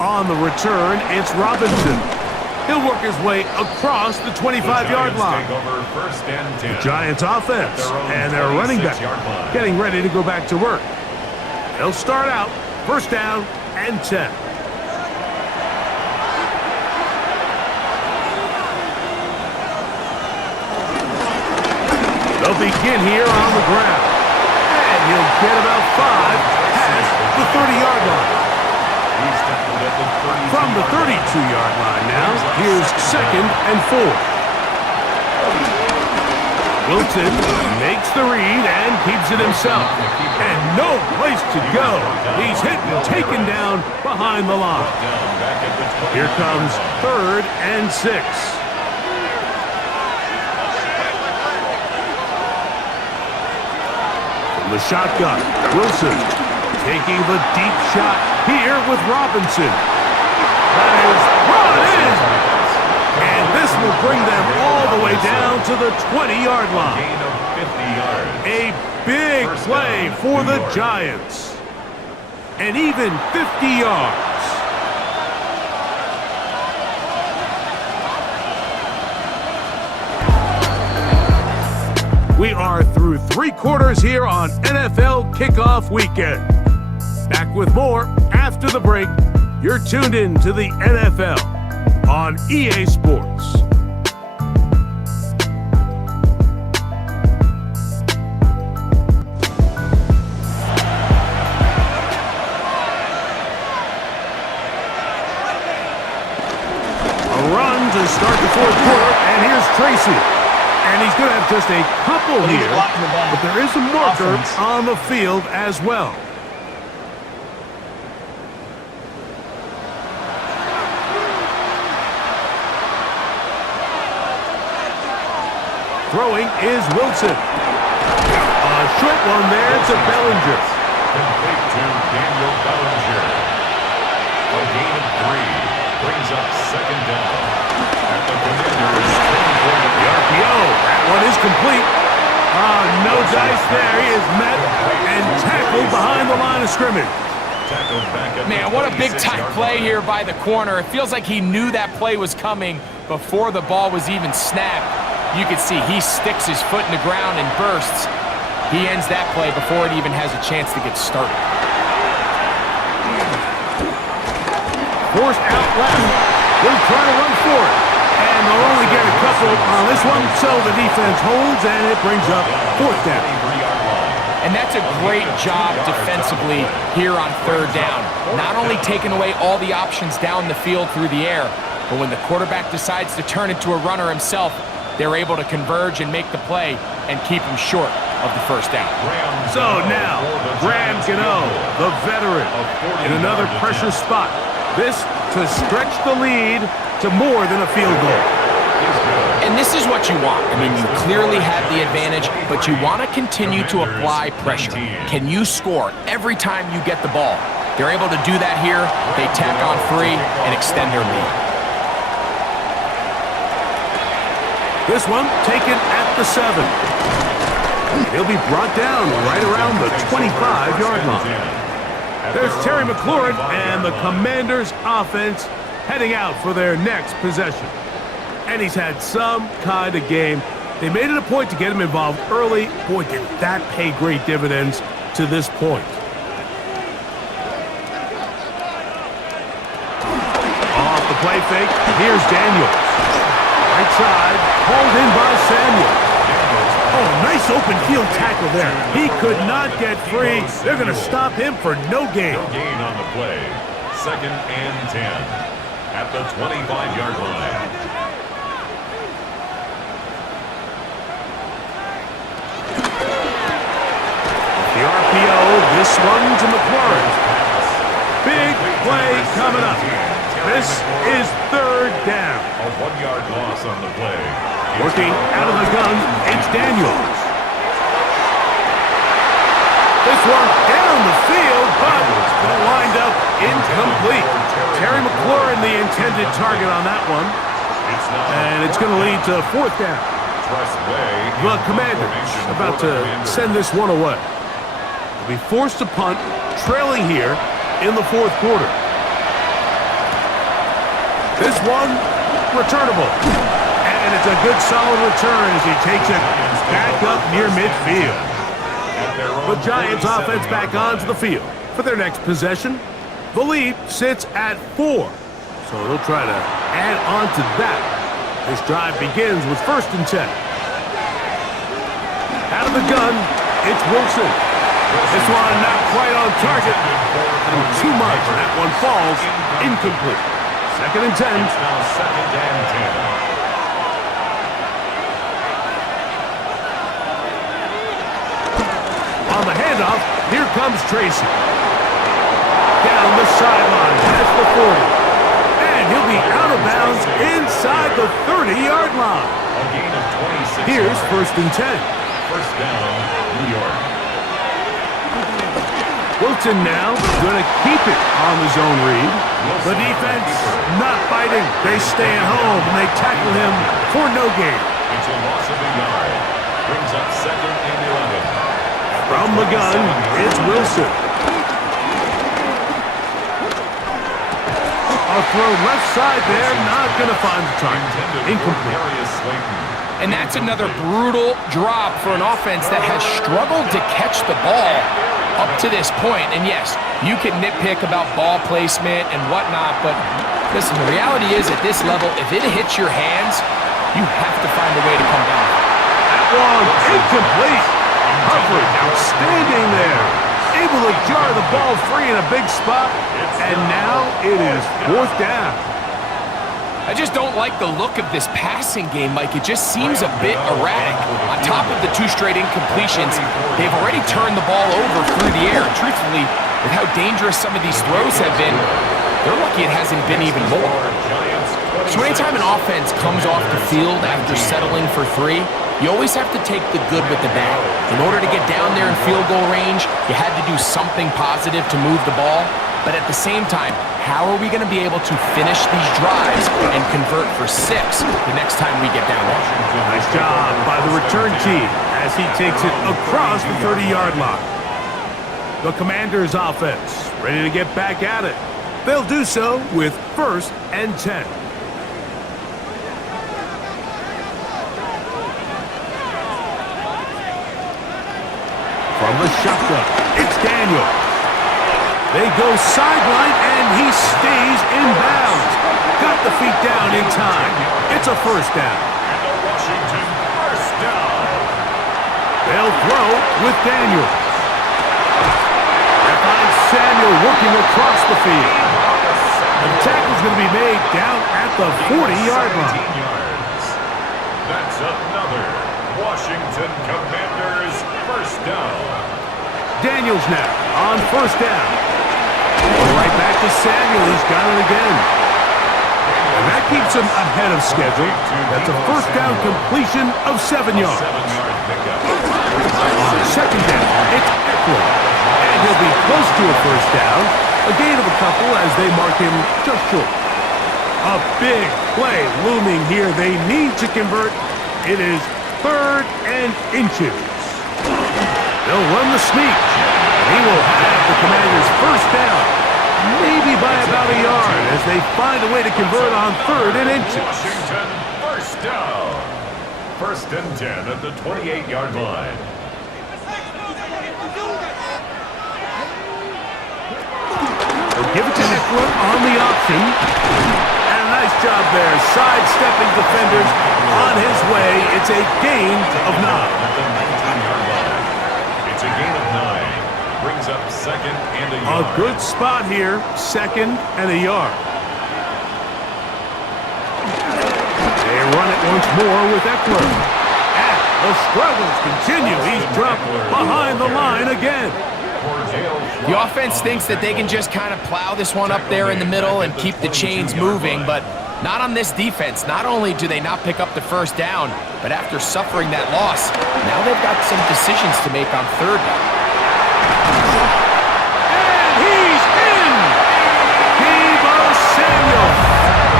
On the return, it's Robinson. He'll work his way across the 25-yard line. The Giants offense and their running back getting ready to go back to work. They'll start out 1st down and 10. They'll begin here on the ground. And he'll get about 5 past the 30-yard line. From the 32-yard line now, here's 2nd and 4. Wilson makes the read and keeps it himself. And no place to go. He's hit and taken down behind the line. Here comes 3rd and 6. The shotgun, Wilson taking the deep shot here with Robinson. That is brought in. And this will bring them all the way down to the 20-yard line. Gain of 50 yards. A big play for the Giants. and even 50 yards. We are through 3 quarters here on NFL Kickoff Weekend. Back with more after the break. You're tuned in to the NFL on EA Sports. A run to start the 4th quarter, and here's Tracy. And he's going to have just a couple here, but there is a marker on the field as well. Throwing is Wilson. A short one there to Bellinger. Complete to Daniel Bellinger. A gain of 3 brings up 2nd down. At the Commanders' 24. The RPO, that one is complete. No dice there. He is met and tackled behind the line of scrimmage. Man, what a big-time play here by the corner. It feels like he knew that play was coming before the ball was even snapped. You can see he sticks his foot in the ground and bursts. He ends that play before it even has a chance to get started. Forced out left. Will try to run for it. And they'll only get a couple on this one, so the defense holds, and it brings up 4th down. And that's a great job defensively here on 3rd down. Not only taking away all the options down the field through the air, but when the quarterback decides to turn into a runner himself, they're able to converge and make the play and keep him short of the 1st down. So now, Graham Gano, the veteran, in another pressure spot. This to stretch the lead to more than a field goal. And this is what you want. I mean, you clearly have the advantage, but you want to continue to apply pressure. Can you score every time you get the ball? They're able to do that here. They tack on 3 and extend their lead. This one taken at the 7. He'll be brought down right around the 25-yard line. There's Terry McLaurin and the Commanders' offense heading out for their next possession. And he's had some kind of game. They made it a point to get him involved early. Boy, did that pay great dividends to this point. Off the play fake, here's Daniels. Right side, hauled in by Samuel. Oh, nice open field tackle there. He could not get free. They're going to stop him for no gain. No gain on the play. 2nd and 10 at the 25-yard line. The RPO, this one to McLaurin. Big play coming up. This is 3rd down. A 1-yard loss on the play. Working out of the gun, it's Daniels. This one down the field, but it's going to wind up incomplete. Terry McLaurin, the intended target on that one. And it's going to lead to 4th down. The Commanders about to send this one away. They'll be forced to punt, trailing here in the 4th quarter. This one, returnable. And it's a good solid return as he takes it back up near midfield. The Giants offense back onto the field for their next possession. The lead sits at 4. So they'll try to add on to that. This drive begins with 1st and 10. Out of the gun, it's Wilson. This one not quite on target. And too much. That one falls incomplete. 2nd and 10. It's now 2nd and 10. On the handoff, here comes Tracy. Down the sideline, past the 40. And he'll be out of bounds inside the 30-yard line. A gain of 26. Here's 1st and 10. 1st down, New York. Wilson now going to keep it on the zone read. The defense not biting. They stay at home and they tackle him for no gain. It's a loss of a yard. Brings up 2nd and 11. From the gun, it's Wilson. A throw left side there, not going to find the target. Incomplete. And that's another brutal drop for an offense that has struggled to catch the ball up to this point. And yes, you can nitpick about ball placement and whatnot, but listen, the reality is at this level, if it hits your hands, you have to find a way to come down. That one, incomplete. Coverage, outstanding there. Able to jar the ball free in a big spot, and now it is 4th down. I just don't like the look of this passing game, Mike. It just seems a bit erratic. On top of the 2 straight incompletions, they've already turned the ball over through the air. Truthfully, with how dangerous some of these throws have been, they're lucky it hasn't been even more. So anytime an offense comes off the field after settling for 3, you always have to take the good with the bad. In order to get down there in field goal range, you had to do something positive to move the ball. But at the same time, how are we going to be able to finish these drives and convert for 6 the next time we get down there? Nice job by the return team as he takes it across the 30-yard line. The Commanders' offense ready to get back at it. They'll do so with 1st and 10. From the shotgun, it's Daniels. They go sideline, and he stays in bounds. Got the feet down in time. It's a 1st down. And the Washington 1st down. They'll throw with Daniels. They find Samuel working across the field. The tackle's going to be made down at the 40-yard line. That's another Washington Commanders 1st down. Daniels now on 1st down. Right back to Samuel. He's got it again. And that keeps him ahead of schedule. That's a 1st down completion of 7 yards. On 2nd down, it's Eckler. And he'll be close to a 1st down. A gain of a couple as they mark him just short. A big play looming here. They need to convert. It is 3rd and inches. They'll run the sneak. He will have the Commanders' 1st down, maybe by about a yard, as they find a way to convert on 3rd and inches. Washington 1st down. 1st and 10 at the 28-yard line. They'll give it to Eckler on the option. And a nice job there, sidestepping defenders on his way. It's a gain of 9. At the 19-yard line. It's a gain of 9. Brings up 2nd and a yard. A good spot here, 2nd and a yard. They run it once more with Eckler. And the struggles continue. He's dropped behind the line again. The offense thinks that they can just kind of plow this one up there in the middle and keep the chains moving, but not on this defense. Not only do they not pick up the 1st down, but after suffering that loss, now they've got some decisions to make on 3rd down. And he's in! Deebo Samuel.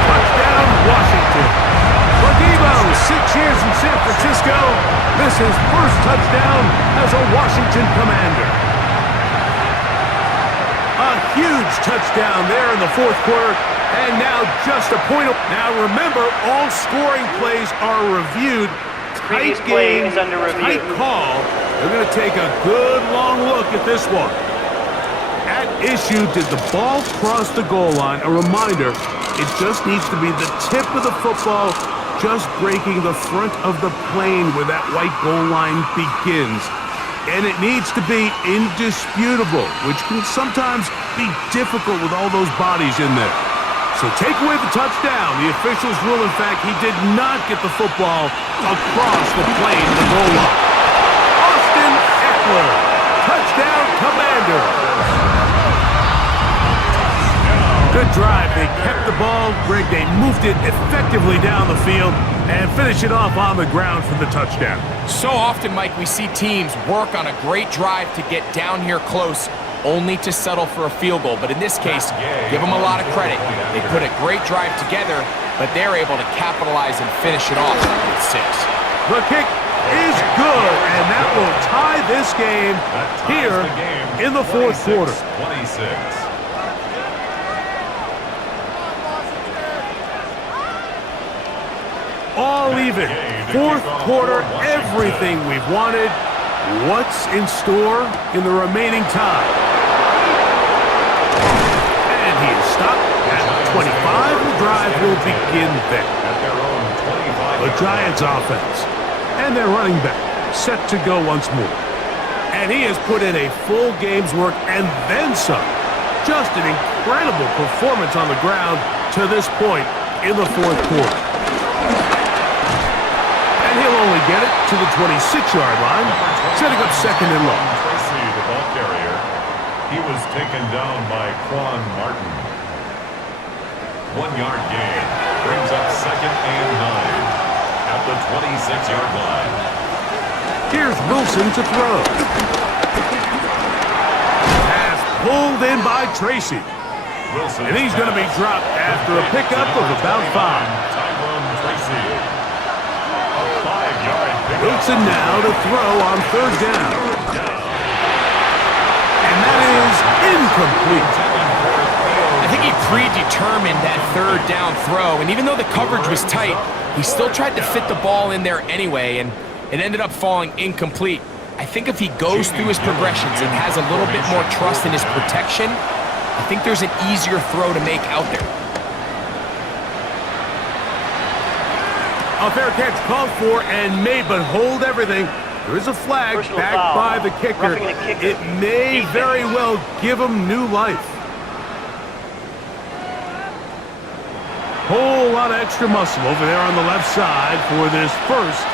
Touchdown, Washington. For Deebo, 6 years in San Francisco, this is 1st touchdown as a Washington Commander. A huge touchdown there in the 4th quarter, and now just a point. Now remember, all scoring plays are reviewed. Tight game, tight call. They're going to take a good long look at this one. At issue, did the ball cross the goal line? A reminder, it just needs to be the tip of the football just breaking the front of the plane where that white goal line begins. And it needs to be indisputable, which can sometimes be difficult with all those bodies in there. So take away the touchdown. The officials rule, in fact, he did not get the football across the plane, the goal line. Austin Eckler, touchdown Commander. Good drive. They kept the ball. Greg, they moved it effectively down the field and finish it off on the ground for the touchdown. So often, Mike, we see teams work on a great drive to get down here close, only to settle for a field goal. But in this case, give them a lot of credit. They put a great drive together, but they're able to capitalize and finish it off with 6. The kick is good, and that will tie this game here in the 4th quarter. 26. all even. Fourth quarter, everything we've wanted. What's in store in the remaining time? And he is stopped at 25. The drive will begin there. The Giants offense and their running back set to go once more. And he has put in a full game's work and then some. Just an incredible performance on the ground to this point in the fourth quarter. And he'll only get it to the 26-yard line, setting up second and long. Tracy, the ball carrier. He was taken down by Quan Martin. 1 yard gain brings up second and 9 at the 26-yard line. Here's Wilson to throw. Pass pulled in by Tracy. Wilson And he's going to be dropped after a pickup of about 5. Tracy. A 5-yard pickup. Wilson now to throw on third down. And that is incomplete. I think he predetermined that third down throw, and even though the coverage was tight, he still tried to fit the ball in there anyway, and it ended up falling incomplete. I think if he goes through his progressions and has a little bit more trust in his protection, I think there's an easier throw to make out there. A fair catch called for and made, but hold everything. There is a flag backed by the kicker. It may very well give him new life. Whole lot of extra muscle over there on the left side for this first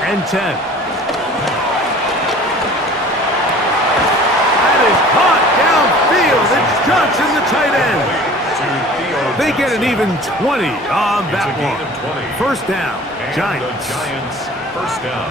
and 10. That is caught downfield. It's Johnson, the tight end. They get an even 20 on that one. First down, Giants. The Giants first down.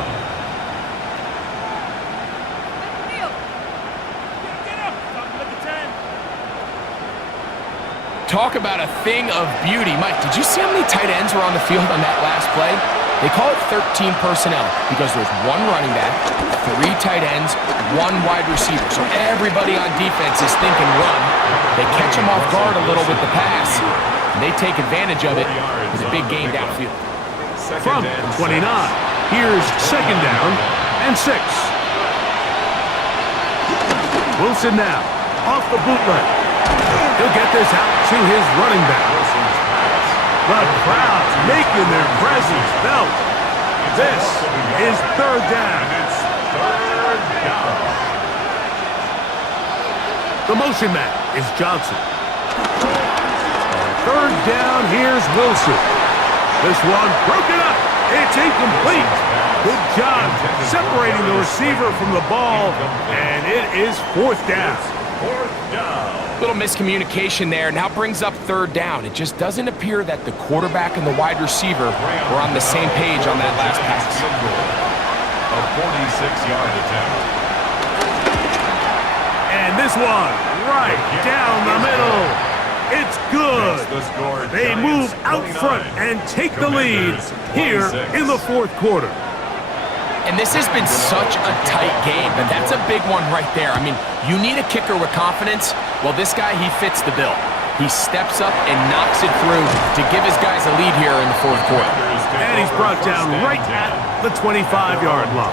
Talk about a thing of beauty. Mike, did you see how many tight ends were on the field on that last play? They call it 13 personnel because there's 1 running back, 3 tight ends, 1 wide receiver. So everybody on defense is thinking run. They catch them off guard a little with the pass, and they take advantage of it with a big gain downfield. From 29, here's second down and 6. Wilson now, off the bootleg. He'll get this out to his running back. The crowd making their presence felt. This is third down. The motion man is Johnson. Third down, here's Wilson. This one broken up. It's incomplete. Good job separating the receiver from the ball, and it is fourth down. Little miscommunication there. Now brings up third down. It just doesn't appear that the quarterback and the wide receiver were on the same page on that last pass. A 46-yard attempt. And this one right down the middle. It's good. They move out front and take the lead here in the fourth quarter. And this has been such a tight game, but that's a big one right there. I mean, you need a kicker with confidence. Well, this guy, he fits the bill. He steps up and knocks it through to give his guys a lead here in the fourth quarter. And he's brought down right at the 25-yard line.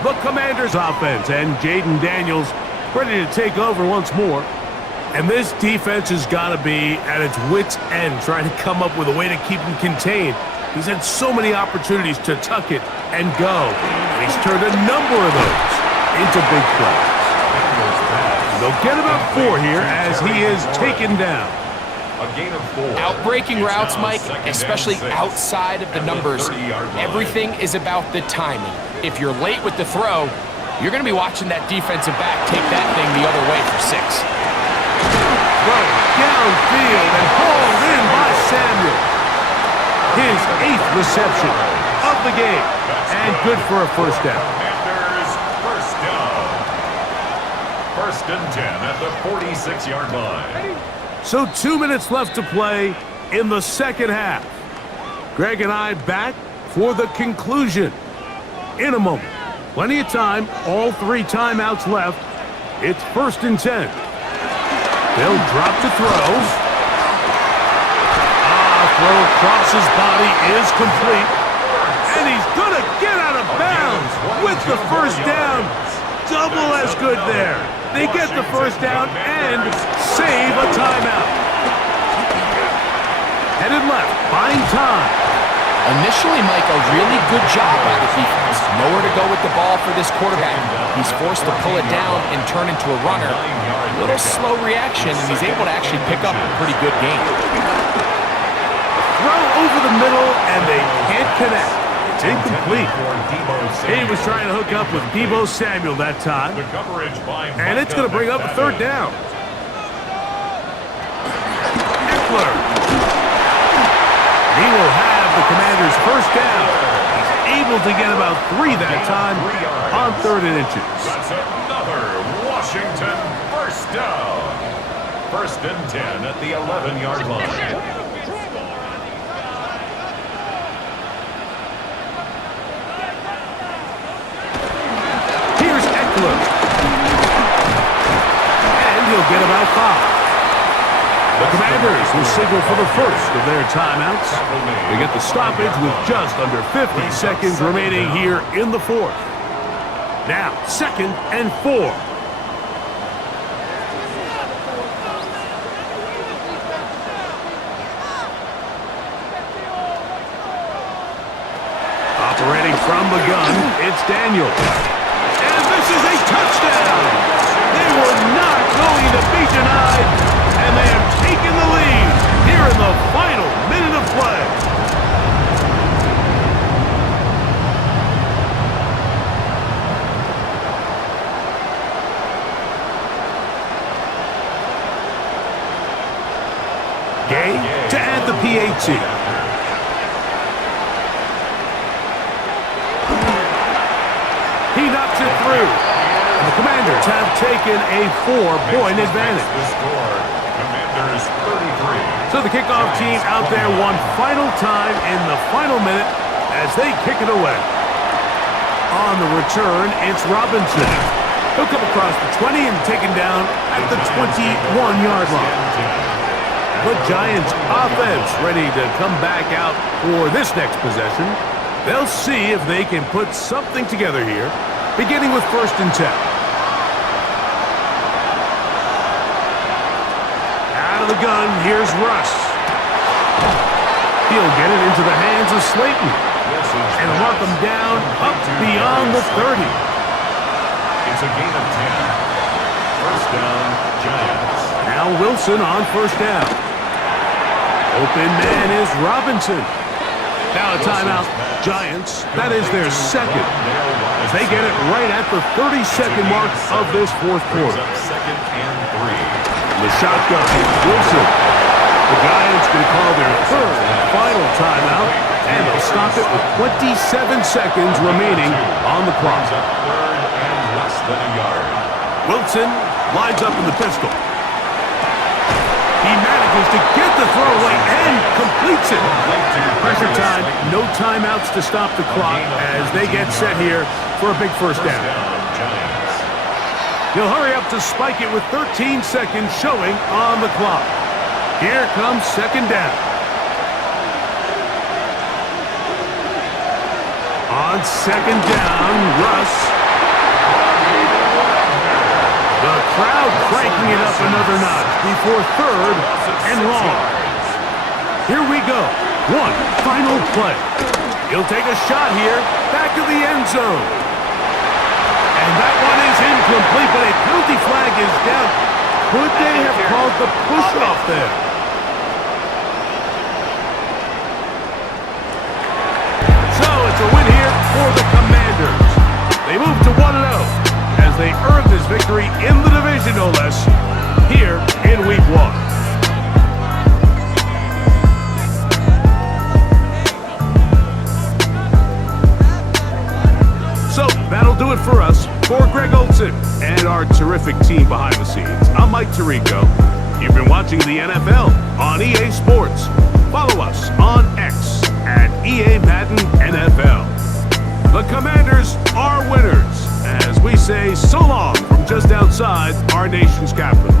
The Commanders' offense and Jaden Daniels ready to take over once more. And this defense has got to be at its wits' end, trying to come up with a way to keep him contained. He's had so many opportunities to tuck it and go, and he's turned a number of those into big plays. They'll get about 4 here as he is taken down. Outbreaking routes, Mike, especially outside of the numbers, everything is about the timing. If you're late with the throw, you're going to be watching that defensive back take that thing the other way for 6. Throw downfield and hauled in by Samuel. His 8th reception of the game, and good for a first down. Commanders first down. First and 10 at the 46-yard line. So 2 minutes left to play in the second half. Greg and I back for the conclusion in a moment. Plenty of time, all 3 timeouts left. It's first and 10. They'll drop to throw. throw across his body is complete. And he's going to get out of bounds with the first down. Double as good there. They get the first down and save a timeout. Headed left, buying time. Initially, Mike, a really good job by the defense. Nowhere to go with the ball for this quarterback. He's forced to pull it down and turn into a runner. A little slow reaction, and he's able to actually pick up a pretty good gain. Throw over the middle, and they can't connect. It's incomplete. He was trying to hook up with Deebo Samuel that time. And it's going to bring up a third down. Eckler. He will have the Commanders' first down. He's able to get about 3 that time on 3rd and inches. That's another Washington first down. 1st and 10 at the 11-yard line. And he'll get about 5. The Commanders will signal for the first of their timeouts. They get the stoppage with just under 50 seconds remaining here in the 4th. Now, 2nd and 4. Operating from the gun, it's Daniel. And this is a touchdown! They were not going to be denied, and they have taken the lead here in the final minute of play. Gay to add the PAT. He knocks it through. And the Commanders have taken a 4-point advantage. Commanders 33. So the kickoff team out there one final time in the final minute as they kick it away. On the return, it's Robinson. He'll come across the 20 and taken down at the 21-yard line. The Giants offense ready to come back out for this next possession. They'll see if they can put something together here, beginning with 1st and 10. Out of the gun, here's Russ. He'll get it into the hands of Slayton and mark him down up beyond the 30. It's a gain of 10. 1st down, Giants. Now Wilson on 1st down. Open man is Robinson. Now a timeout. Giants, that is their 2nd, as they get it right at the 30-second mark of this 4th quarter. 2nd and 3. The shotgun, Wilson. The Giants can call their 3rd and final timeout, and they'll stop it with 27 seconds remaining on the clock. 3rd and less than a yard. Wilson lines up in the pistol. He manages to get the throwaway and completes it. Pressure time, no timeouts to stop the clock as they get set here for a big first down. He'll hurry up to spike it with 13 seconds showing on the clock. Here comes 2nd down. On 2nd down, Russ. The crowd cranking it up another notch before 3rd and long. Here we go. One final play. He'll take a shot here, back of the end zone. And that one is incomplete, but a penalty flag is down. Could they have called the push-off there? So it's a win here for the Commanders. They move to 1-0. As they earn this victory in the division, no less, here in Week 1. So, that'll do it for us. For Greg Olson and our terrific team behind the scenes, I'm Mike Tirico. You've been watching the NFL on EA Sports. Follow us on X at EA Madden NFL. The Commanders are winners, as we say so long from just outside our nation's capital.